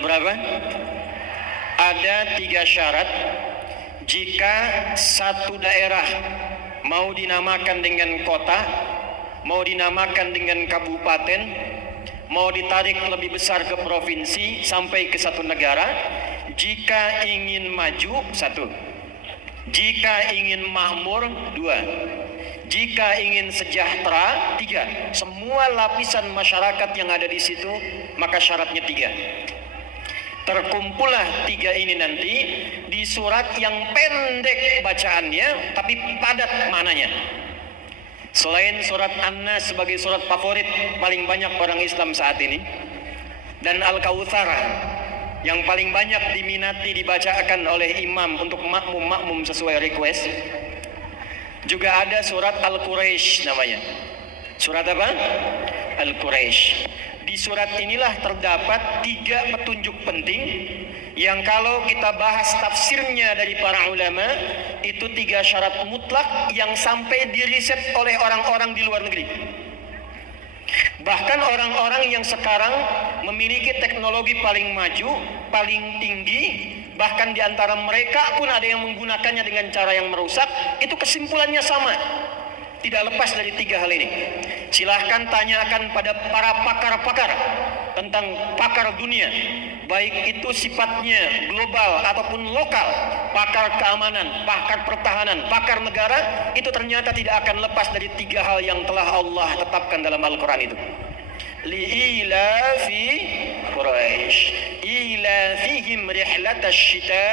berapa? Ada 3 syarat jika satu daerah mau dinamakan dengan kota, mau dinamakan dengan kabupaten, mau ditarik lebih besar ke provinsi sampai ke satu negara. Jika ingin maju, 1. Jika ingin makmur, 2. Jika ingin sejahtera, 3. Semua lapisan masyarakat yang ada di situ, maka syaratnya 3. Terkumpullah 3 ini nanti di surat yang pendek bacaannya tapi padat maknanya. Selain surat An-Nas sebagai surat favorit paling banyak orang Islam saat ini, dan Al-Kautsar yang paling banyak diminati dibacakan oleh imam untuk makmum sesuai request, juga ada surat Al-Quraisy namanya. Surat apa? Al-Quraisy. Di surat inilah terdapat 3 petunjuk penting yang kalau kita bahas tafsirnya dari para ulama, itu 3 syarat mutlak yang sampai diriset oleh orang-orang di luar negeri. Bahkan orang-orang yang sekarang memiliki teknologi paling maju, paling tinggi, bahkan di antara mereka pun ada yang menggunakannya dengan cara yang merusak, itu kesimpulannya sama. Tidak lepas dari 3 hal ini. Silahkan tanyakan pada para pakar-pakar tentang pakar dunia, baik itu sifatnya global ataupun lokal, pakar keamanan, pakar pertahanan, pakar negara, itu ternyata tidak akan lepas dari 3 hal yang telah Allah tetapkan dalam Al-Quran itu. Li'ilafi Quraisy ilafihim rihlatash shita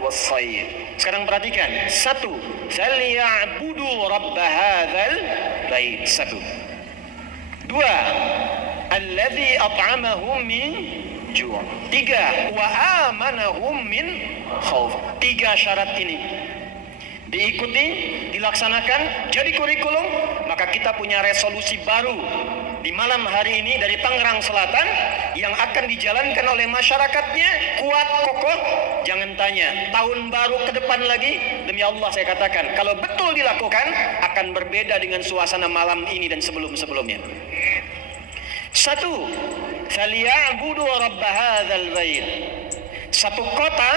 was-sayf. Sekarang perhatikan. 1. Falyabudu rabb hadzal bait. 1. 2. Alladzi at'amahum min ju'. 3. Wa amanahum min khauf. 3 syarat ini diikuti, dilaksanakan, jadi kurikulum, maka kita punya resolusi baru di malam hari ini dari Tangerang Selatan yang akan dijalankan oleh masyarakatnya kuat, kokoh. Jangan tanya, tahun baru ke depan lagi, demi Allah saya katakan, kalau betul dilakukan akan berbeda dengan suasana malam ini dan sebelum-sebelumnya. 1. Falyabudu rabb hadzal bait. Satu kota,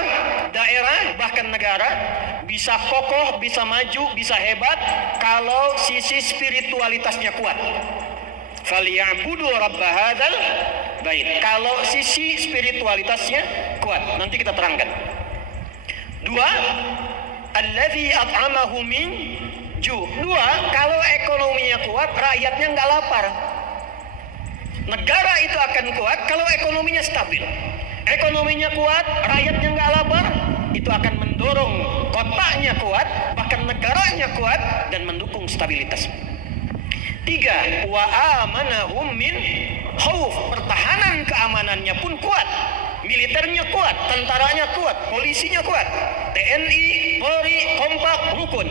daerah, bahkan negara bisa kokoh, bisa maju, bisa hebat kalau sisi spiritualitasnya kuat. Falyabudu rabb hadzal bait. Kalau sisi spiritualitasnya kuat, nanti kita terangkan. 2. Alladzi at'amahu min ju'. 2. Kalau ekonominya kuat, rakyatnya enggak lapar. Negara itu akan kuat kalau ekonominya stabil. Ekonominya kuat, rakyatnya enggak lapar, itu akan mendorong kotanya kuat, bahkan negaranya kuat dan mendukung stabilitas. 3. Wa amanahum min khauf. Pertahanan keamanannya pun kuat. Militernya kuat, tentaranya kuat, polisinya kuat, TNI, Polri, kompak, rukun.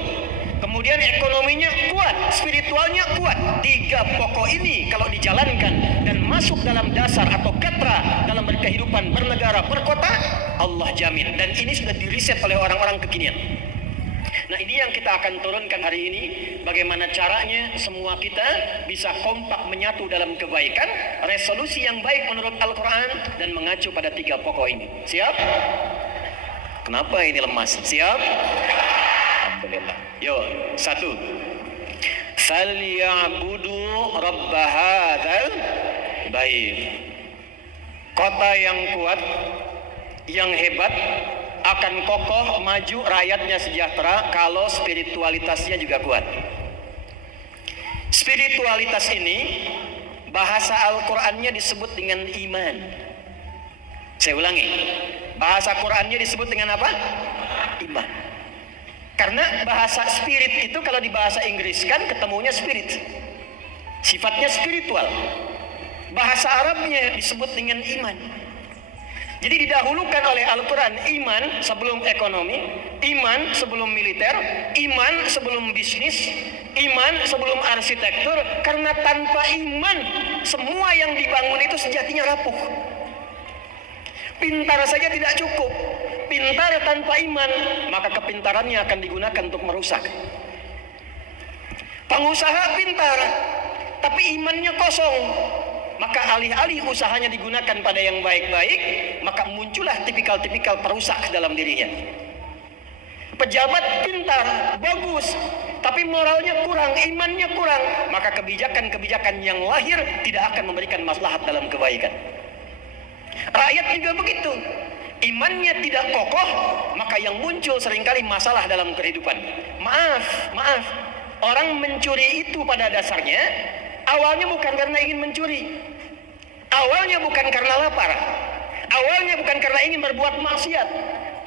Kemudian ekonominya kuat, spiritualnya kuat. 3 pokok ini kalau dijalankan dan masuk dalam dasar atau katra dalam berkehidupan bernegara, berkota, Allah jamin. Dan ini sudah diriset oleh orang-orang kekinian. Nah, ini yang kita akan turunkan hari ini. Bagaimana caranya semua kita bisa kompak menyatu dalam kebaikan, resolusi yang baik menurut Al-Quran, dan mengacu pada 3 pokok ini. Siap? Kenapa ini lemas? Siap? Alhamdulillah. Yo, 1. Falyabudu rabb hadzal bait. Kota yang kuat, yang hebat, akan kokoh, maju, rakyatnya sejahtera kalau spiritualitasnya juga kuat. Spiritualitas ini bahasa Al-Qur'annya disebut dengan iman. Saya ulangi, bahasa Qur'annya disebut dengan apa? Iman. Karena bahasa spirit itu kalau di bahasa Inggris kan ketemunya spirit, sifatnya spiritual. Bahasa Arabnya disebut dengan iman. Jadi didahulukan oleh Al-Quran iman sebelum ekonomi, iman sebelum militer, iman sebelum bisnis, iman sebelum arsitektur. Karena tanpa iman semua yang dibangun itu sejatinya rapuh. Pintar saja tidak cukup. Pintar tanpa iman, maka kepintarannya akan digunakan untuk merusak. Pengusaha pintar, tapi imannya kosong, maka alih-alih usahanya digunakan pada yang baik-baik, maka muncullah tipikal-tipikal perusak dalam dirinya. Pejabat pintar, bagus, tapi moralnya kurang, imannya kurang, maka kebijakan-kebijakan yang lahir tidak akan memberikan maslahat dalam kebaikan. Rakyat juga begitu. Imannya tidak kokoh, maka yang muncul seringkali masalah dalam kehidupan. Maaf, orang mencuri itu pada dasarnya awalnya bukan karena ingin mencuri, awalnya bukan karena lapar, awalnya bukan karena ingin berbuat maksiat,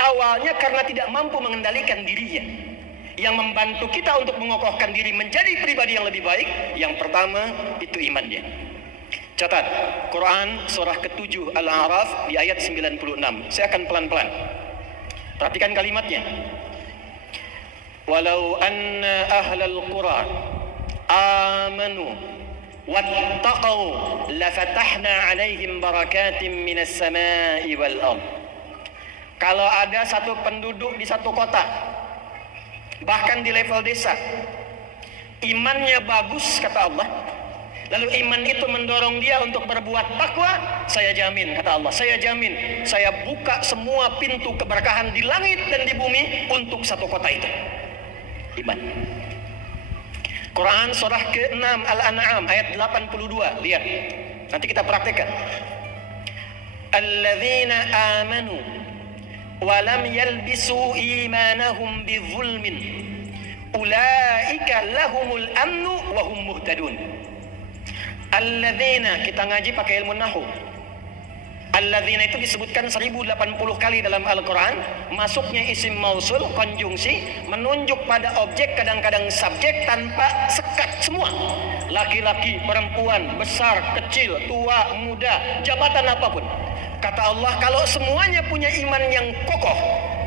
awalnya karena tidak mampu mengendalikan dirinya. Yang membantu kita untuk mengokohkan diri menjadi pribadi yang lebih baik, yang pertama itu imannya. Catat, Quran surah ke-7 Al-A'raf di ayat 96. Saya akan pelan-pelan. Perhatikan kalimatnya. Walau anna ahlal qura amanu wattaqau lafatahna alaihim barakatim minas samai wal ard. Kalau ada satu penduduk di satu kota, bahkan di level desa, imannya bagus kata Allah, lalu iman itu mendorong dia untuk berbuat takwa, saya jamin, kata Allah, saya jamin, saya buka semua pintu keberkahan di langit dan di bumi untuk satu kota itu. Iman. Quran surah ke-6 Al-An'am ayat 82. Lihat, nanti kita praktekkan. Alladzina amanu wa lam yalbisu imanahum bizulmin ulaika lahumul amnu wa hum muhtadun. Alladzina, kita ngaji pakai ilmu nahwu. Alladzina itu disebutkan 1080 kali dalam Al-Quran. Masuknya isim mausul, konjungsi, menunjuk pada objek, kadang-kadang subjek tanpa sekat semua. Laki-laki, perempuan, besar, kecil, tua, muda, jabatan apapun. Kata Allah, kalau semuanya punya iman yang kokoh,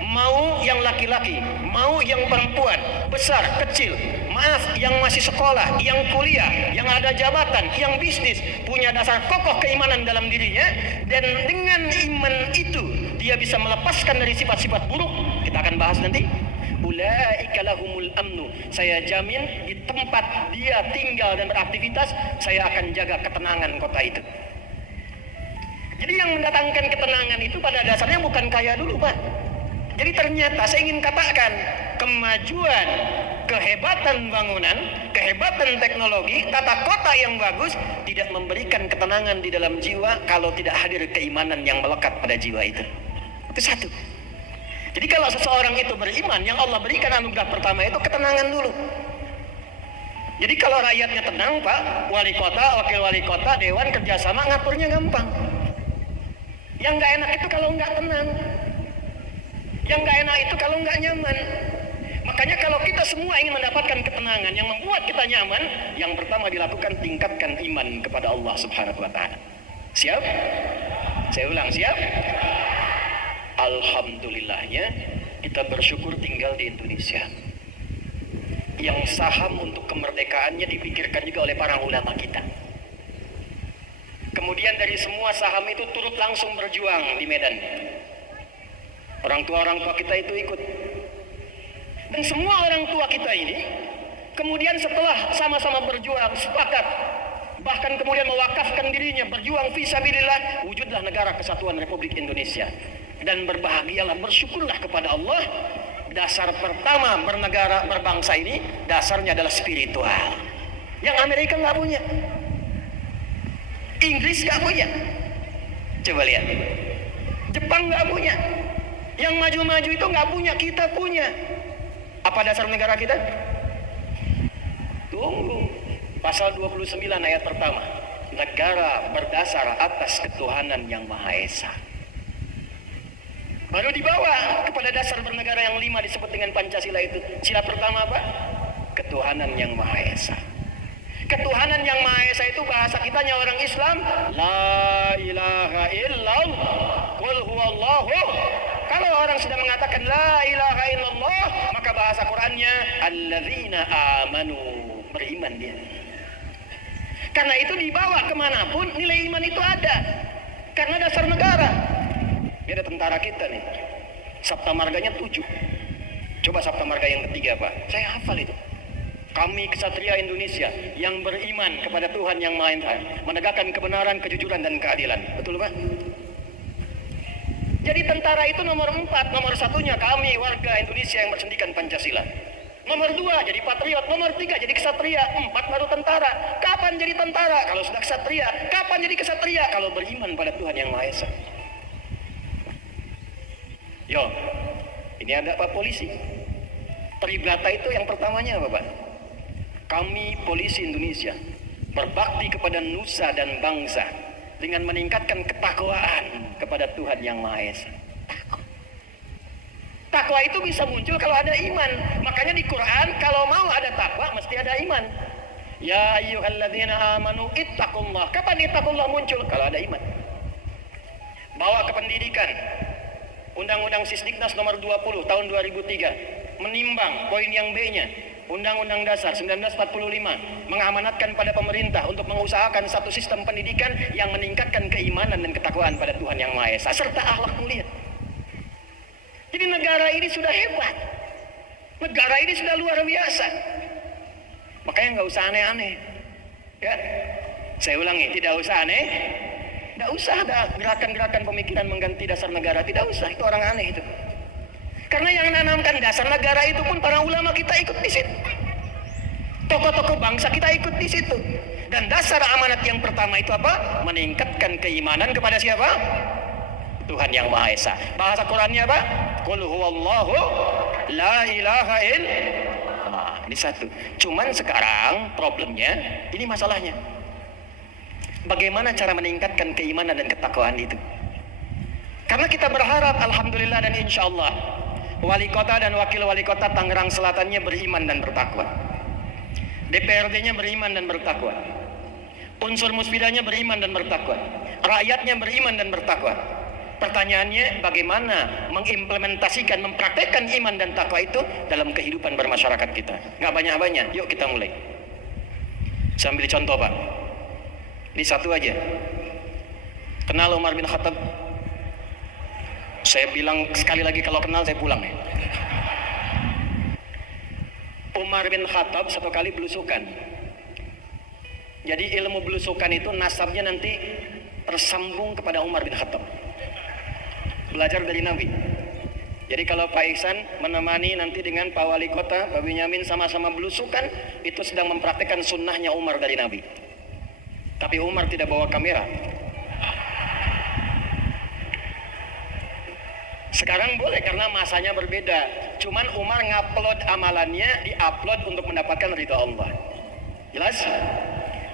mau yang laki-laki, mau yang perempuan, besar, kecil, maaf, yang masih sekolah, yang kuliah, yang ada jabatan, yang bisnis, punya dasar kokoh keimanan dalam dirinya, dan dengan iman itu dia bisa melepaskan dari sifat-sifat buruk. Kita akan bahas nanti. Ulaika lahumul amnu. Saya jamin di tempat dia tinggal dan beraktivitas, saya akan jaga ketenangan kota itu. Jadi yang mendatangkan ketenangan itu pada dasarnya bukan kaya dulu, Pak. Jadi ternyata saya ingin katakan, kemajuan, kehebatan bangunan, kehebatan teknologi, tata kota yang bagus tidak memberikan ketenangan di dalam jiwa kalau tidak hadir keimanan yang melekat pada jiwa itu. Itu satu. Jadi kalau seseorang itu beriman, yang Allah berikan anugerah pertama itu ketenangan dulu. Jadi kalau rakyatnya tenang, Pak, wali kota, wakil wali kota, dewan kerjasama ngaturnya gampang. Yang nggak enak itu kalau nggak tenang. Yang nggak enak itu kalau nggak nyaman. Makanya kalau kita semua ingin mendapatkan ketenangan yang membuat kita nyaman, yang pertama dilakukan, tingkatkan iman kepada Allah Subhanahu wa Ta'ala. Siap? Saya ulang, siap? Alhamdulillahnya kita bersyukur tinggal di Indonesia yang saham untuk kemerdekaannya dipikirkan juga oleh para ulama kita. Kemudian dari semua saham itu turut langsung berjuang di medan. Orang tua kita itu ikut. Dan semua orang tua kita ini kemudian setelah sama-sama berjuang, sepakat, bahkan kemudian mewakafkan dirinya, berjuang fisabilillah, wujudlah negara kesatuan Republik Indonesia. Dan berbahagialah, bersyukurlah kepada Allah. Dasar pertama bernegara, berbangsa ini, dasarnya adalah spiritual. Yang Amerika nggak punya, Inggris nggak punya. Coba lihat, Jepang nggak punya. Yang maju-maju itu nggak punya, kita punya. Apa dasar negara kita? Tunggu. Pasal 29 ayat pertama. Negara berdasar atas ketuhanan yang Maha Esa. Baru dibawa kepada dasar bernegara yang 5 disebut dengan Pancasila itu. Sila pertama apa? Ketuhanan yang Maha Esa. Ketuhanan yang Maha Esa itu bahasa kitanya orang Islam, la ilaha illallah, qul huwallahu. Kalau orang sudah mengatakan la ilaha illallah, maka bahasa Qur'annya alladzina amanu, beriman dia. Karena itu dibawa kemanapun nilai iman itu ada. Karena dasar negara. Ini ada tentara kita nih, Sabta Marganya 7. Coba Sabta Marga yang ketiga, Pak. Saya hafal itu. Kami kesatria Indonesia yang beriman kepada Tuhan Yang Maha Esa, menegakkan kebenaran, kejujuran, dan keadilan. Betul, Pak? Jadi tentara itu nomor 4, nomor satunya kami warga Indonesia yang bersendikan Pancasila. Nomor 2 jadi patriot, nomor 3 jadi kesatria, 4 baru tentara. Kapan jadi tentara? Kalau sudah kesatria. Kapan jadi kesatria? Kalau beriman pada Tuhan Yang Maha Esa. Yo, ini ada Pak polisi. Tribrata itu yang pertamanya apa, Pak? Kami polisi Indonesia berbakti kepada nusa dan bangsa dengan meningkatkan ketakwaan kepada Tuhan Yang Maha Esa. Takwa itu bisa muncul kalau ada iman. Makanya di Quran kalau mau ada takwa mesti ada iman. Ya ayyuhalladzina amanu ittaqullah. Kapan ittaqullah muncul? Kalau ada iman. Bawa ke pendidikan. Undang-Undang Sisdiknas nomor 20 tahun 2003 menimbang poin yang B-nya. Undang-Undang Dasar 1945 mengamanatkan pada pemerintah untuk mengusahakan satu sistem pendidikan yang meningkatkan keimanan dan ketakwaan pada Tuhan Yang Maha Esa serta akhlak mulia. Jadi negara ini sudah hebat. Negara ini sudah luar biasa. Makanya nggak usah aneh-aneh. Ya, saya ulangi, tidak usah aneh. Tidak usah ada gerakan-gerakan pemikiran mengganti dasar negara. Tidak usah, itu orang aneh itu. Karena yang menanamkan dasar negara itu pun para ulama kita ikut di situ. Tokoh-tokoh bangsa kita ikut di situ. Dan dasar amanat yang pertama itu apa? Meningkatkan keimanan kepada siapa? Tuhan Yang Maha Esa. Bahasa Qurannya apa? Qul huwallahu la ilaha illallah. Ini satu. Cuman sekarang problemnya, ini masalahnya. Bagaimana cara meningkatkan keimanan dan ketakwaan itu? Karena kita berharap, alhamdulillah dan insya Allah, wali kota dan wakil wali kota Tangerang Selatannya beriman dan bertakwa. DPRD-nya beriman dan bertakwa. Unsur musbidanya beriman dan bertakwa. Rakyatnya beriman dan bertakwa. Pertanyaannya, bagaimana mengimplementasikan, mempraktekkan iman dan takwa itu dalam kehidupan bermasyarakat kita? Nggak banyak-banyak, yuk kita mulai. Saya ambil contoh, Pak. Ini satu aja. Kenal Umar bin Khattab? Saya bilang sekali lagi, kalau kenal saya pulang ya. Umar bin Khattab satu kali belusukan. Jadi ilmu belusukan itu nasabnya nanti tersambung kepada Umar bin Khattab. Belajar dari Nabi. Jadi kalau Pak Ihsan menemani nanti dengan Pak Wali Kota, Pak Benyamin sama-sama belusukan, itu sedang mempraktekkan sunnahnya Umar dari Nabi. Tapi Umar tidak bawa kamera. Sekarang boleh karena masanya berbeda. Cuman Umar ngupload amalannya, diupload untuk mendapatkan ridha Allah. Jelas?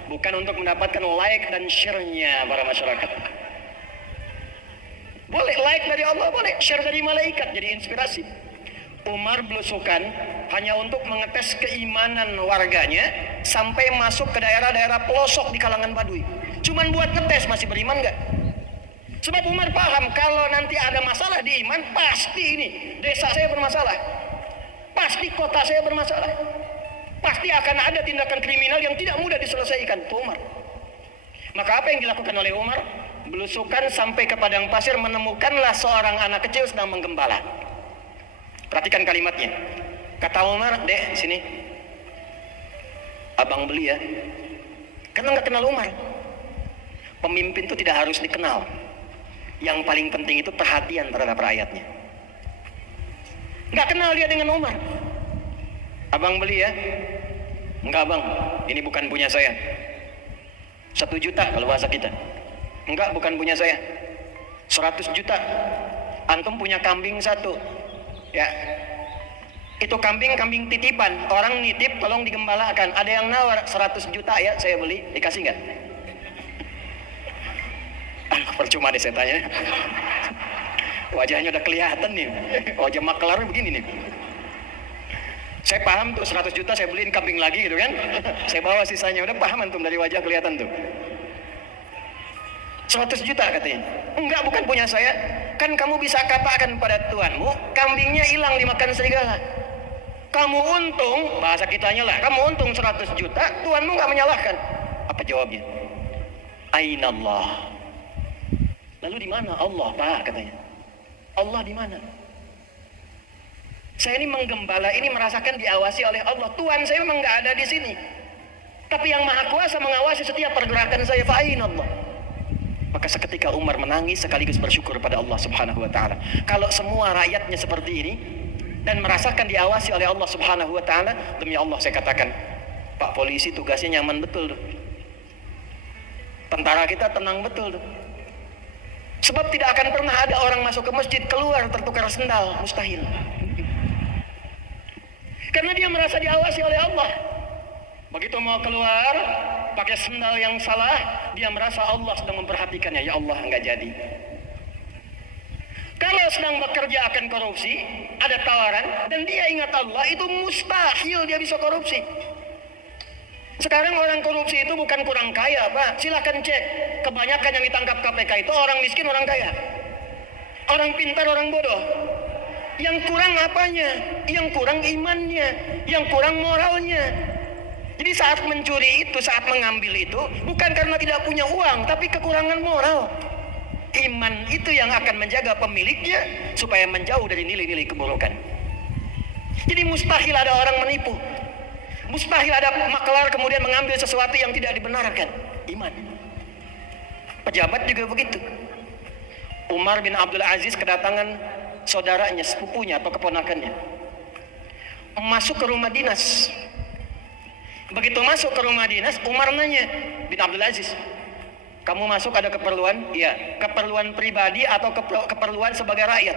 Bukan untuk mendapatkan like dan share-nya para masyarakat. Boleh like dari Allah, boleh share dari malaikat, jadi inspirasi. Umar belusukan hanya untuk mengetes keimanan warganya sampai masuk ke daerah-daerah pelosok di kalangan Baduy. Cuman buat ngetes masih beriman nggak? Sebab Umar paham kalau nanti ada masalah di iman, pasti ini desa saya bermasalah, pasti kota saya bermasalah, pasti akan ada tindakan kriminal yang tidak mudah diselesaikan. Tuh Umar. Maka apa yang dilakukan oleh Umar? Belusukan sampai ke padang pasir, menemukanlah seorang anak kecil sedang menggembala. Perhatikan kalimatnya. Kata Umar, "Dek, sini. Abang beli ya." Karena nggak kenal Umar. Pemimpin itu tidak harus dikenal. Yang paling penting itu perhatian terhadap rakyatnya. Nggak kenal dia dengan Umar. "Abang beli ya." "Enggak bang, ini bukan punya saya." 1 juta kalau bahasa kita. "Enggak, bukan punya saya." 100 juta. Antum punya kambing 1. Ya. Itu kambing titipan. Orang nitip tolong digembalakan. Ada yang nawar 100 juta ya saya beli. Dikasih enggak? Percuma deh saya tanya. Wajahnya udah kelihatan nih. Wajah makelar begini nih. Saya paham tuh 100 juta saya beliin kambing lagi gitu kan. Saya bawa sisanya. Udah paham antum dari wajah kelihatan tuh. 100 juta katanya. "Enggak, bukan punya saya." "Kan kamu bisa katakan pada tuanmu, kambingnya hilang dimakan serigala. Kamu untung," bahasa kitanya lah, "kamu untung 100 juta, tuanmu nggak menyalahkan." Apa jawabnya? "Ainallah." Lalu di mana Allah, Pak, katanya. Allah di mana? Saya ini menggembala, ini merasakan diawasi oleh Allah. Tuhan saya memang nggak ada di sini. Tapi yang Maha Kuasa mengawasi setiap pergerakan saya. Fa'in Allah. Maka seketika Umar menangis sekaligus bersyukur pada Allah Subhanahu wa taala. Kalau semua rakyatnya seperti ini dan merasakan diawasi oleh Allah Subhanahu wa taala, demi Allah saya katakan, Pak polisi tugasnya nyaman betul tuh. Tentara kita tenang betul tuh. Sebab tidak akan pernah ada orang masuk ke masjid keluar tertukar sendal, mustahil. Karena dia merasa diawasi oleh Allah. Begitu mau keluar pakai sendal yang salah, dia merasa Allah sedang memperhatikannya. Ya Allah, enggak jadi. Kalau sedang bekerja akan korupsi, ada tawaran dan dia ingat Allah, itu mustahil dia bisa korupsi. Sekarang orang korupsi itu bukan kurang kaya, Pak. Silakan cek. Kebanyakan yang ditangkap KPK itu orang miskin, orang kaya. Orang pintar, orang bodoh. Yang kurang apanya? Yang kurang imannya, yang kurang moralnya. Jadi saat mencuri itu, saat mengambil itu, bukan karena tidak punya uang, tapi kekurangan moral. Iman itu yang akan menjaga pemiliknya supaya menjauh dari nilai-nilai keburukan. Jadi mustahil ada orang menipu. Mustahil ada maklar kemudian mengambil sesuatu yang tidak dibenarkan. Iman. Pejabat juga begitu. Umar bin Abdul Aziz kedatangan saudaranya, sepupunya atau keponakannya. Masuk ke rumah dinas. Begitu masuk ke rumah dinas, Umar nanya, bin Abdul Aziz, kamu masuk ada keperluan? Iya. Keperluan pribadi atau keperluan sebagai rakyat?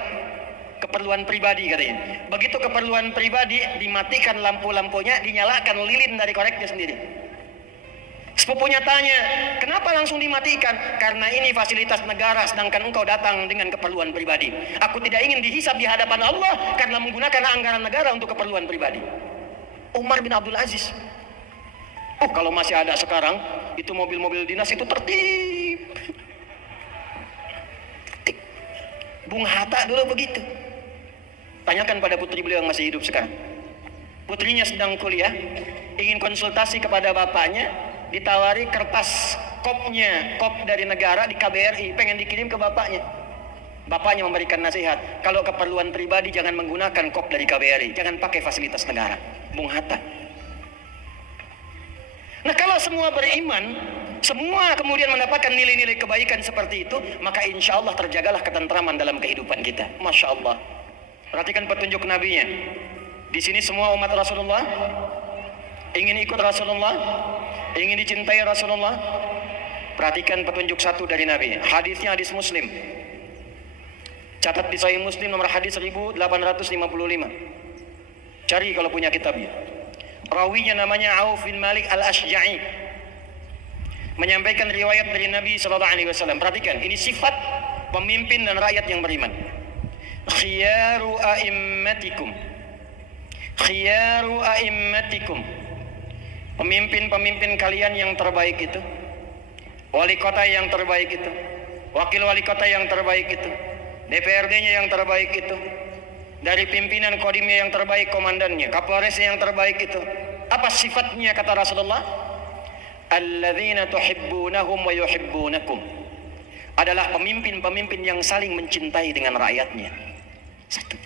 Keperluan pribadi katanya. Begitu keperluan pribadi, dimatikan lampu-lampunya, dinyalakan lilin dari koreknya sendiri. Sepupunya tanya, kenapa langsung dimatikan? Karena ini fasilitas negara, sedangkan engkau datang dengan keperluan pribadi. Aku tidak ingin dihisab di hadapan Allah karena menggunakan anggaran negara untuk keperluan pribadi. Umar bin Abdul Aziz. Kalau masih ada sekarang, itu mobil-mobil dinas itu tertib. Bung Hatta dulu begitu. Tanyakan pada putri beliau yang masih hidup sekarang. Putrinya sedang kuliah, ingin konsultasi kepada bapaknya, ditawari kertas kopnya, kop dari negara di KBRI, pengen dikirim ke bapaknya. Bapaknya memberikan nasihat, kalau keperluan pribadi jangan menggunakan kop dari KBRI, jangan pakai fasilitas negara. Bung Hatta. Nah kalau semua beriman, semua kemudian mendapatkan nilai-nilai kebaikan seperti itu, maka insya Allah terjagalah ketentraman dalam kehidupan kita. Masya Allah. Perhatikan petunjuk nabinya. Di sini semua umat Rasulullah ingin ikut Rasulullah, ingin dicintai Rasulullah. Perhatikan petunjuk satu dari Nabi. Hadisnya hadis Muslim. Catat di Sahih Muslim nomor hadis 1855. Cari kalau punya kitabnya. Rawinya namanya Auf bin Malik al-Ashja'i, menyampaikan riwayat dari Nabi SAW. Perhatikan, ini sifat pemimpin dan rakyat yang beriman. Khiyaru a'immatikum, khiyaru a'immatikum, pemimpin-pemimpin kalian yang terbaik itu, wali kota yang terbaik itu, wakil wali kota yang terbaik itu, DPRD-nya yang terbaik itu, dari pimpinan kodimnya yang terbaik, komandannya, kapolresnya yang terbaik itu. Apa sifatnya kata Rasulullah? Alladzina tuhibbunahum wa yuhibbunakum. Adalah pemimpin-pemimpin yang saling mencintai dengan rakyatnya. Satu.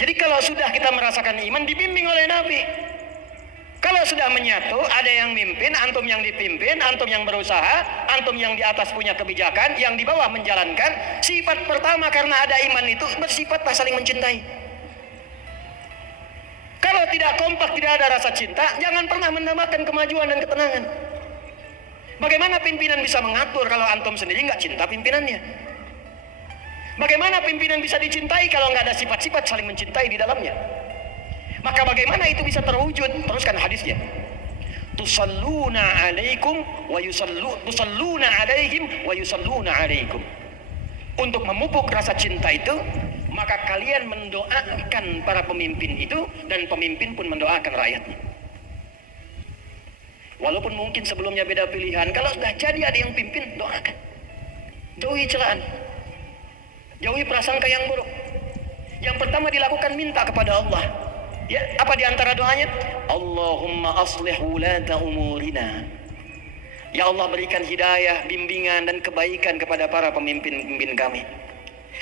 Jadi kalau sudah kita merasakan iman, dibimbing oleh Nabi. Kalau sudah menyatu, ada yang mimpin, antum yang dipimpin, antum yang berusaha, antum yang di atas punya kebijakan, yang di bawah menjalankan. Sifat pertama karena ada iman itu bersifat saling mencintai. Kalau tidak kompak, tidak ada rasa cinta, jangan pernah menambahkan kemajuan dan ketenangan. Bagaimana pimpinan bisa mengatur kalau antum sendiri nggak cinta pimpinannya? Bagaimana pimpinan bisa dicintai kalau nggak ada sifat-sifat saling mencintai di dalamnya? Maka bagaimana itu bisa terwujud? Teruskan hadisnya. Tusalluna alaikum wa tusalluna alaihim wa yusalluna alaikum. Untuk memupuk rasa cinta itu, maka kalian mendoakan para pemimpin itu dan pemimpin pun mendoakan rakyatnya. Walaupun mungkin sebelumnya beda pilihan, kalau sudah jadi ada yang pimpin, doakan. Jauhi celaan. Jauhi prasangka yang buruk. Yang pertama dilakukan minta kepada Allah. Ya, apa di antara doanya? Allahumma aslih wulata umurina. Ya Allah, berikan hidayah, bimbingan dan kebaikan kepada para pemimpin-pemimpin kami.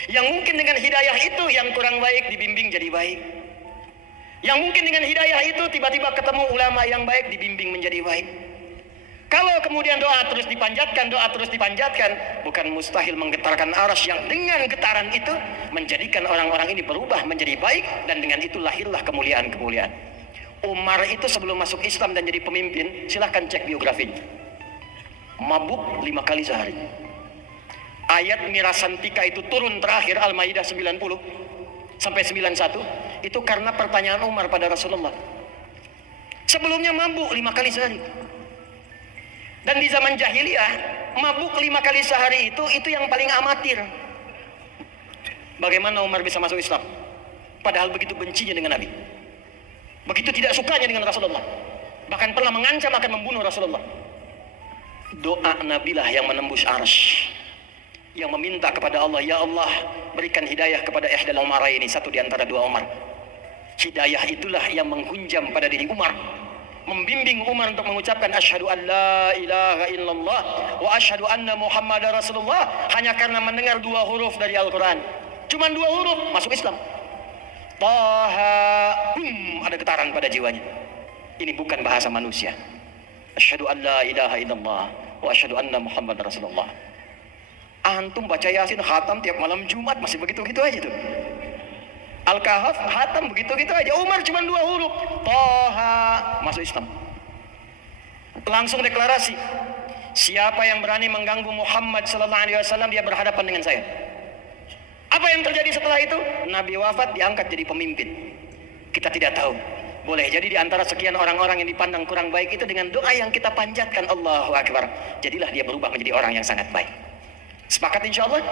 Yang mungkin dengan hidayah itu yang kurang baik dibimbing jadi baik. Yang mungkin dengan hidayah itu tiba-tiba ketemu ulama yang baik dibimbing menjadi baik. Kalau kemudian doa terus dipanjatkan, bukan mustahil menggetarkan arsy yang dengan getaran itu menjadikan orang-orang ini berubah menjadi baik, dan dengan itu lahirlah kemuliaan-kemuliaan. Umar itu sebelum masuk Islam dan jadi pemimpin, silahkan cek biografinya. Mabuk 5 kali sehari. Ayat mirasantika itu turun terakhir Al-Maidah 90 sampai 91 itu karena pertanyaan Umar pada Rasulullah. Sebelumnya mabuk 5 kali sehari. Dan di zaman jahiliyah, mabuk 5 kali sehari itu yang paling amatir. Bagaimana Umar bisa masuk Islam? Padahal begitu bencinya dengan Nabi. Begitu tidak sukanya dengan Rasulullah. Bahkan pernah mengancam akan membunuh Rasulullah. Doa Nabilah yang menembus arsy. Yang meminta kepada Allah, ya Allah, berikan hidayah kepada ihdal Umaraini, satu di antara 2 Umar. Hidayah itulah yang menghunjam pada diri Umar, membimbing Umar untuk mengucapkan asyhadu an la ilaha illallah wa asyhadu anna Muhammadar Rasulullah, hanya karena mendengar 2 huruf dari Al-Quran. Cuman 2 huruf masuk Islam. Taha, ada getaran pada jiwanya. Ini bukan bahasa manusia. Asyhadu an la ilaha illallah wa asyhadu anna Muhammadar Rasulullah. Antum baca Yasin khatam tiap malam Jumat masih begitu-gitu aja tuh. Al-Kahf khatam begitu-gitu aja. Umar cuma 2 huruf. Taha, masuk Islam. Langsung deklarasi, siapa yang berani mengganggu Muhammad sallallahu alaihi wasallam, dia berhadapan dengan saya. Apa yang terjadi setelah itu? Nabi wafat, diangkat jadi pemimpin. Kita tidak tahu. Boleh jadi di antara sekian orang-orang yang dipandang kurang baik itu dengan doa yang kita panjatkan, Allahu Akbar, jadilah dia berubah menjadi orang yang sangat baik. Sepakat insya Allah?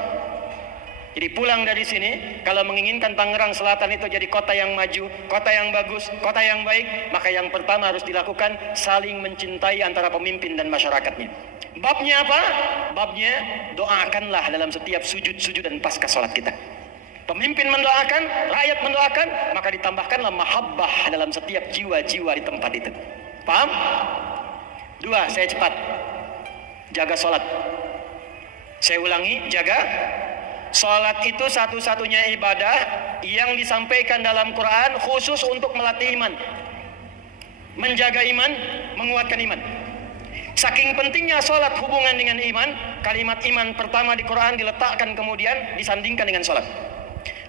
Jadi pulang dari sini, kalau menginginkan Tangerang Selatan itu jadi kota yang maju, kota yang bagus, kota yang baik, maka yang pertama harus dilakukan saling mencintai antara pemimpin dan masyarakatnya. Babnya apa? Babnya doakanlah dalam setiap sujud-sujud dan pasca sholat kita. Pemimpin mendoakan, rakyat mendoakan, maka ditambahkanlah mahabbah dalam setiap jiwa-jiwa di tempat itu. Paham? 2, saya cepat. Jaga sholat. Saya ulangi, jaga sholat itu satu-satunya ibadah yang disampaikan dalam Quran khusus untuk melatih iman, menjaga iman, menguatkan iman. Saking pentingnya sholat hubungan dengan iman, kalimat iman pertama di Quran diletakkan kemudian disandingkan dengan sholat.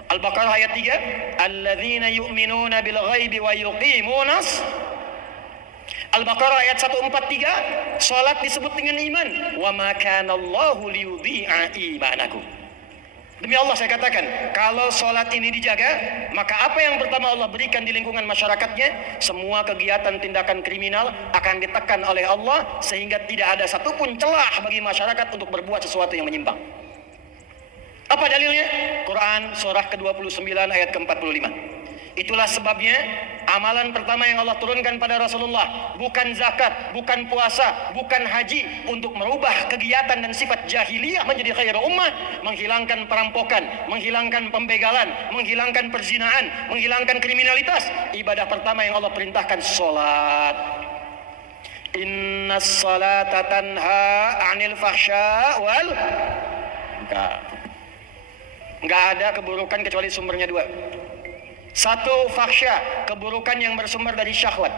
Al-Baqarah ayat 3, alladzina yu'minuna bil ghaibi wa yuqimunas. Al-Baqarah ayat 143, salat disebut dengan iman. Wa ma kana Allahu liyudhi'a imanakum. Demi Allah saya katakan, kalau salat ini dijaga, maka apa yang pertama Allah berikan di lingkungan masyarakatnya, semua kegiatan tindakan kriminal akan ditekan oleh Allah sehingga tidak ada satupun celah bagi masyarakat untuk berbuat sesuatu yang menyimpang. Apa dalilnya? Quran surah ke-29 ayat ke-45. Itulah sebabnya amalan pertama yang Allah turunkan pada Rasulullah bukan zakat, bukan puasa, bukan haji, untuk merubah kegiatan dan sifat jahiliyah menjadi khairul ummah, menghilangkan perampokan, menghilangkan pembegalan, menghilangkan perzinahan, menghilangkan kriminalitas. Ibadah pertama yang Allah perintahkan salat. Innas salata tanha 'anil fahsya wal Enggak ada keburukan kecuali sumbernya 2. 1, fahsya, keburukan yang bersumber dari syahwat.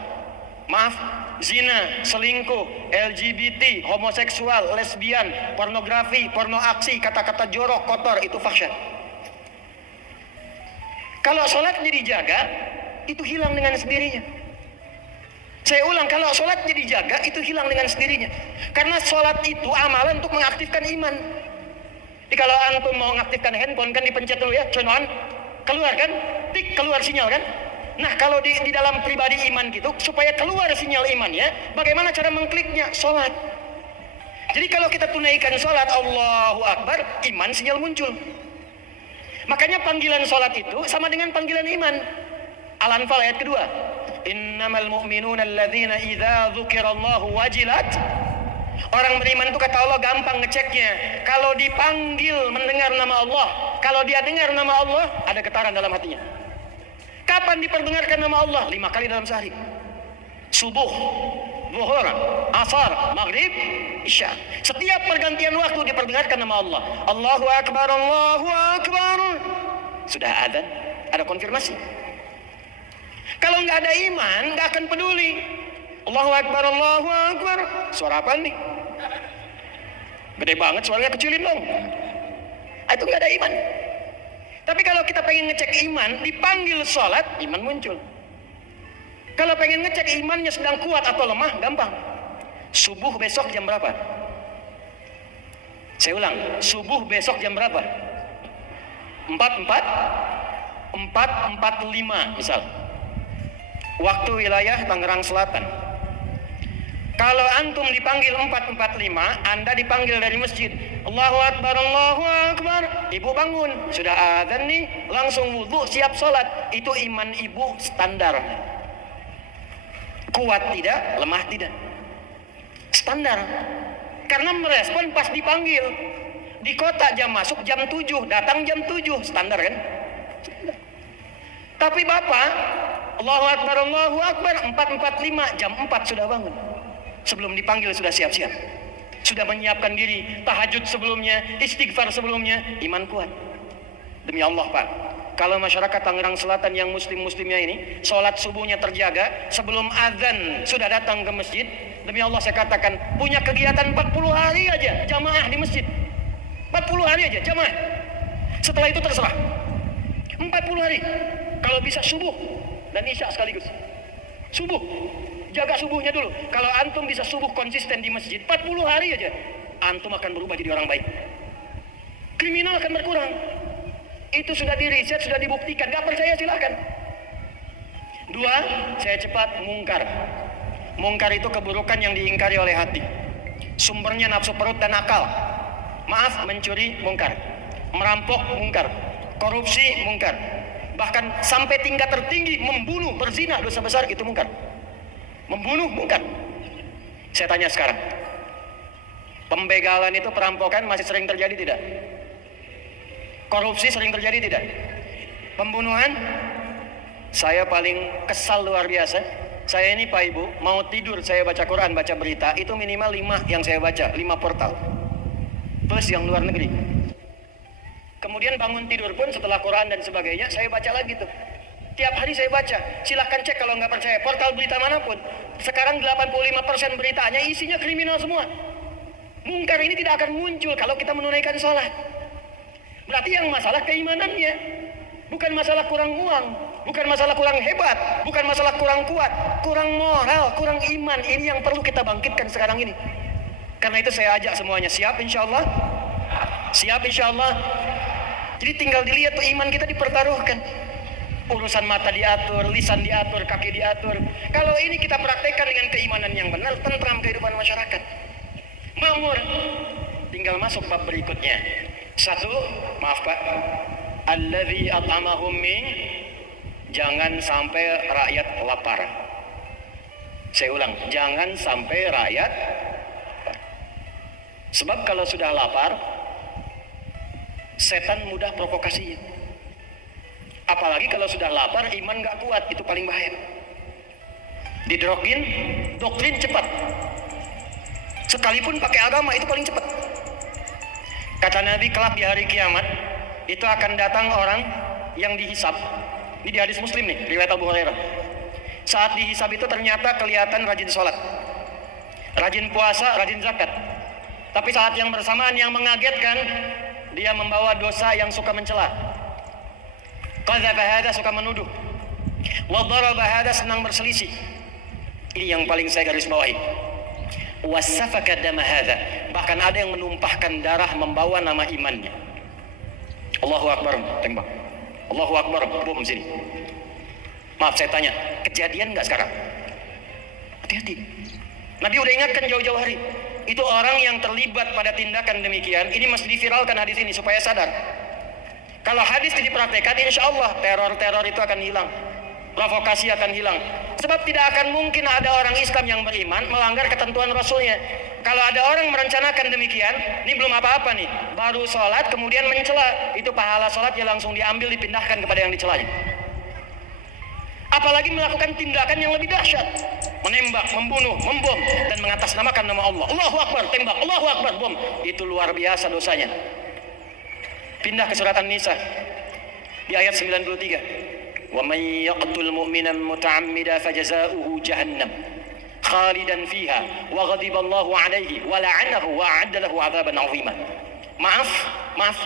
Maaf, zina, selingkuh, LGBT, homoseksual, lesbian, pornografi, porno aksi, kata-kata jorok, kotor, itu fahsya. Kalau sholatnya dijaga, itu hilang dengan sendirinya. Saya ulang, kalau sholatnya dijaga, itu hilang dengan sendirinya. Karena sholat itu amalan untuk mengaktifkan iman. Jadi kalau antum mau mengaktifkan handphone kan dipencet dulu ya, turn on, keluar kan, tik, keluar sinyal kan. Nah kalau di dalam pribadi iman gitu, supaya keluar sinyal imannya, bagaimana cara mengkliknya? Sholat. Jadi kalau kita tunaikan sholat, Allahu Akbar, iman sinyal muncul. Makanya panggilan sholat itu sama dengan panggilan iman. Al-Anfal ayat kedua, innamal mu'minuna alladzina idza dzukirallahu wajilat. Orang beriman itu kata Allah gampang ngeceknya. Kalau dipanggil mendengar nama Allah, kalau dia dengar nama Allah, ada getaran dalam hatinya. Kapan diperdengarkan nama Allah? 5 kali dalam sehari. Subuh, zuhur, asar, maghrib, isya. Setiap pergantian waktu diperdengarkan nama Allah. Allahu Akbar, Allahu Akbar. Sudah adzan, ada konfirmasi. Kalau nggak ada iman, nggak akan peduli. Allahu Akbar, Allahu Akbar. Suara apa nih? Gede banget suaranya, kecilin dong. Itu nggak ada iman. Tapi kalau kita pengen ngecek iman, dipanggil sholat, iman muncul. Kalau pengen ngecek imannya sedang kuat atau lemah, gampang. Subuh besok jam berapa? Saya ulang, subuh besok jam berapa? 4:45 misal. Waktu wilayah Tangerang Selatan. Kalau antum dipanggil 4:45, Anda dipanggil dari masjid. Allahu Akbar, Allahu Akbar. Ibu bangun, sudah adzan nih, langsung wudu, siap sholat. Itu iman ibu standar. Kuat tidak, lemah tidak. Standar. Karena merespon pas dipanggil. Di kota jam masuk jam 7, datang jam 7, standar kan? Standar. Tapi bapak, Allahu Akbar, Allahu Akbar, 4:45, jam 4 sudah bangun. Sebelum dipanggil sudah siap-siap. Sudah menyiapkan diri, tahajud sebelumnya, istighfar sebelumnya, iman kuat. Demi Allah Pak, kalau masyarakat Tangerang Selatan yang muslim-muslimnya ini, sholat subuhnya terjaga, sebelum azan sudah datang ke masjid, demi Allah saya katakan, punya kegiatan 40 hari aja, jamaah di masjid. 40 hari aja, jamaah. Setelah itu terserah. 40 hari, kalau bisa subuh dan isya sekaligus. Subuh. Jaga subuhnya dulu. Kalau antum bisa subuh konsisten di masjid 40 hari aja, antum akan berubah jadi orang baik. Kriminal akan berkurang. Itu sudah diriset, sudah dibuktikan. Gak percaya silakan. 2, saya cepat, mungkar. Mungkar itu keburukan yang diingkari oleh hati. Sumbernya nafsu perut dan akal. Maaf, mencuri, mungkar. Merampok, mungkar. Korupsi, mungkar. Bahkan sampai tingkat tertinggi, membunuh, berzina, dosa besar, itu mungkar. Membunuh, mungkar. Saya tanya sekarang, pembegalan itu, perampokan masih sering terjadi tidak? Korupsi sering terjadi tidak? Pembunuhan? Saya paling kesal luar biasa. Saya ini Pak Ibu, mau tidur saya baca Quran, baca berita, itu minimal 5 yang saya baca, 5 portal. Plus yang luar negeri. Kemudian bangun tidur pun setelah Quran dan sebagainya, saya baca lagi tuh. Tiap hari saya baca. Silahkan cek kalau nggak percaya. Portal berita manapun. Sekarang 85% beritanya isinya kriminal semua. Mungkar ini tidak akan muncul kalau kita menunaikan sholat. Berarti yang masalah keimanannya. Bukan masalah kurang uang. Bukan masalah kurang hebat. Bukan masalah kurang kuat. Kurang moral, kurang iman. Ini yang perlu kita bangkitkan sekarang ini. Karena itu saya ajak semuanya. Siap insya Allah? Siap insya Allah? Jadi tinggal dilihat tuh iman kita dipertaruhkan. Urusan mata diatur, lisan diatur, kaki diatur. Kalau ini kita praktekkan dengan keimanan yang benar, tentram kehidupan masyarakat. Makmur. Tinggal masuk bab berikutnya. 1, maaf Pak. Alladzi at'amahum min, jangan sampai rakyat lapar. Saya ulang, jangan sampai rakyat lapar. Sebab kalau sudah lapar, setan mudah provokasinya. Apalagi kalau sudah lapar, iman gak kuat, itu paling bahaya. Didrokin, doktrin cepat. Sekalipun pakai agama, itu paling cepat. Kata Nabi, kelak di hari kiamat, itu akan datang orang yang dihisab. Ini di hadis Muslim nih, riwayat Abu Hurairah. Saat dihisab itu ternyata kelihatan rajin sholat, rajin puasa, rajin zakat. Tapi saat yang bersamaan yang mengagetkan, dia membawa dosa yang suka mencela. Qadzafa hadza, suka menuduh. Wa daraba hadza, senang berselisih. Ini yang paling saya garis bawahi. Wasafaka dama hadza, bahkan ada yang menumpahkan darah membawa nama imannya. Allahu Akbar, tembak. Allahu Akbar, bom sini. Maaf saya tanya, kejadian nggak sekarang? Hati-hati. Nabi udah ingatkan jauh-jauh hari. Itu orang yang terlibat pada tindakan demikian, ini mesti diviralkan hadis ini supaya sadar. Kalau hadis ini dipraktekkan, insya Allah teror-teror itu akan hilang, provokasi akan hilang. Sebab tidak akan mungkin ada orang Islam yang beriman melanggar ketentuan Rasulnya. Kalau ada orang merencanakan demikian, ini belum apa-apa nih, baru sholat kemudian mencela, itu pahala sholatnya langsung diambil, dipindahkan kepada yang dicelanya. Apalagi melakukan tindakan yang lebih dahsyat. menembak, membunuh, membom, dan mengatasnamakan nama Allah. Allahu Akbar, tembak, Allahu Akbar, bom. Itu luar biasa dosanya. Pindah ke surat An-Nisa di ayat 93. Wa may yaqtul mu'minan muta'ammida fajaza'uhu jahannam khalidan fiha wa ghadiba Allahu 'alaihi wa la'anahu wa a'adda lahu 'adzaban 'azima. Maaf.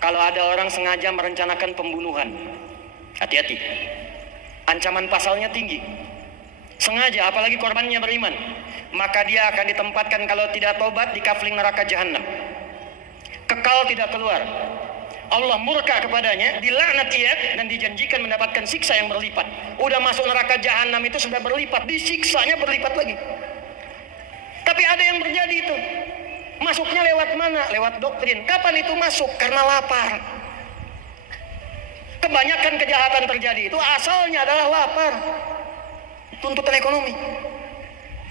Kalau ada orang sengaja merencanakan pembunuhan, hati-hati. Ancaman pasalnya tinggi. Sengaja, apalagi korbannya beriman, maka dia akan ditempatkan kalau tidak tobat di kafling neraka jahanam. Kekal tidak keluar. Allah murka kepadanya, dilaknat ia, dan dijanjikan mendapatkan siksa yang berlipat. Udah masuk neraka jahanam itu sudah berlipat, disiksanya berlipat lagi. Tapi ada yang terjadi itu. Masuknya lewat mana? Lewat doktrin. Kapan itu masuk? Karena lapar. Kebanyakan kejahatan terjadi itu asalnya adalah lapar, tuntutan ekonomi.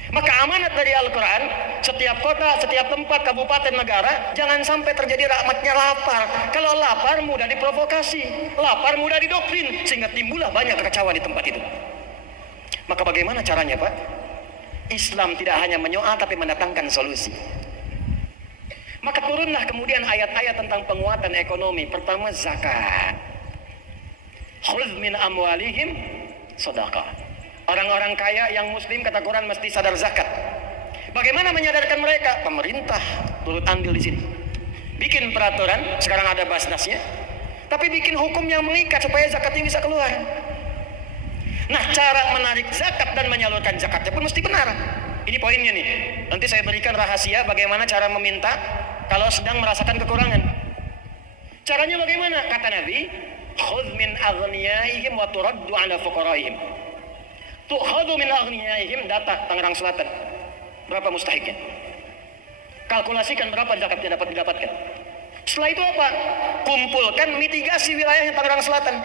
Maka amanat dari Al-Quran, setiap kota, setiap tempat, kabupaten, negara, jangan sampai terjadi rahmatnya lapar. Kalau lapar mudah diprovokasi, lapar mudah didoktrin, sehingga timbullah banyak kekacauan di tempat itu. Maka bagaimana caranya, Pak? Islam tidak hanya menyoal tapi mendatangkan solusi. Maka turunlah kemudian ayat-ayat tentang penguatan ekonomi. Pertama, zakat. Khudz min amwalihim sedekah. Orang-orang kaya yang muslim kata Quran mesti sadar zakat. Bagaimana menyadarkan mereka? Pemerintah turut andil di sini. Bikin peraturan, sekarang ada basnasnya. Tapi bikin hukum yang mengikat supaya zakatnya bisa keluar. Nah, cara menarik zakat dan menyalurkan zakatnya pun mesti benar. Ini poinnya nih. Nanti saya berikan rahasia bagaimana cara meminta kalau sedang merasakan kekurangan. Caranya bagaimana? Kata Nabi, khudz min aghniyaihim wa turaddu ala fuqaraihim. Tu'khadhu min aghniyaihim, data Tangerang Selatan. Berapa mustahiknya? Kalkulasikan berapa zakatnya dapat didapatkan. Setelah itu apa? Kumpulkan mitigasi wilayahnya Tangerang Selatan.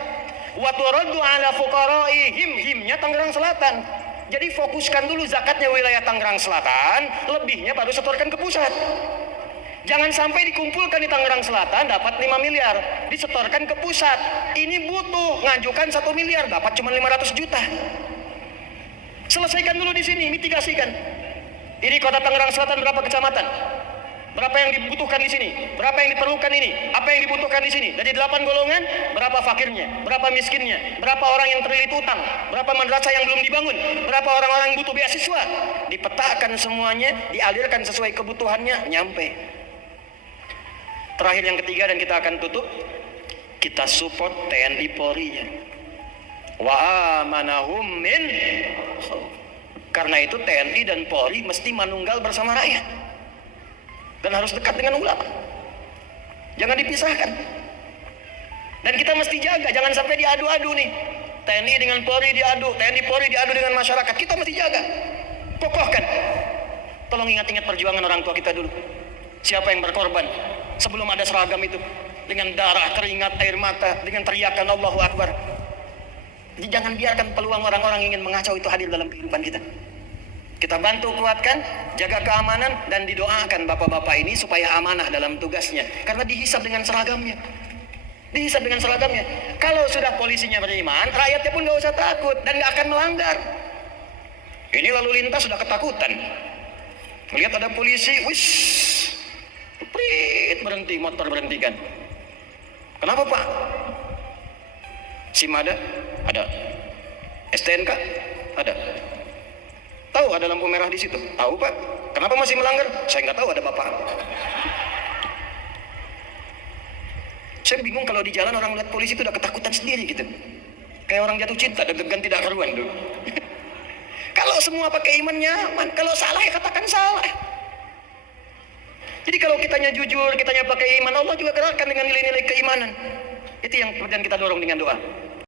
Wa turaddu ala fuqaraihim, himnya Tangerang Selatan. Jadi fokuskan dulu zakatnya wilayah Tangerang Selatan, lebihnya baru setorkan ke pusat. Jangan sampai dikumpulkan di Tangerang Selatan dapat 5 miliar, disetorkan ke pusat. Ini butuh, ngajukan 1 miliar, dapat cuma 500 juta. Selesaikan dulu di sini, mitigasikan. Ini kota Tangerang Selatan berapa kecamatan? Berapa yang dibutuhkan di sini? Berapa yang diperlukan ini? Apa yang dibutuhkan di sini? Dari 8 golongan, berapa fakirnya? Berapa miskinnya? Berapa orang yang terlilit utang? Berapa madrasah yang belum dibangun? Berapa orang-orang yang butuh beasiswa? Dipetakan semuanya, dialirkan sesuai kebutuhannya, nyampe. Terakhir yang ketiga dan kita akan tutup, kita support TNI Polri-nya. Wa amanahum min. Karena itu TNI dan Polri mesti manunggal bersama rakyat dan harus dekat dengan ulama. Jangan dipisahkan. Dan kita mesti jaga, jangan sampai diadu-adu nih. TNI dengan Polri diadu, TNI Polri diadu dengan masyarakat. Kita mesti jaga, kokohkan. Tolong ingat-ingat perjuangan orang tua kita dulu. Siapa yang berkorban sebelum ada seragam itu, dengan darah, keringat, air mata, dengan teriakan Allahu Akbar. Jadi jangan biarkan peluang orang-orang ingin mengacau itu hadir dalam kehidupan kita. Kita bantu kuatkan, jaga keamanan, dan didoakan bapak-bapak ini supaya amanah dalam tugasnya. Karena dihisab dengan seragamnya. Dihisab dengan seragamnya. Kalau sudah polisinya beriman, rakyatnya pun gak usah takut dan gak akan melanggar. Ini lalu lintas sudah ketakutan. Lihat ada polisi, wish, prit, berhenti, motor berhentikan. Kenapa Pak? SIM ada? Ada. STNK? Ada. Tahu ada lampu merah di situ? Tahu Pak. Kenapa masih melanggar? Saya nggak tahu, ada Bapak. Saya bingung kalau di jalan orang lihat polisi itu udah ketakutan sendiri gitu. Kayak orang jatuh cinta, deg-degan tidak karuan tuh. Kalau semua pakai iman nyaman, kalau salah ya katakan salah. Jadi kalau kitanya jujur, kitanya pakai iman, Allah juga gerakkan dengan nilai-nilai keimanan. Itu yang kemudian kita dorong dengan doa.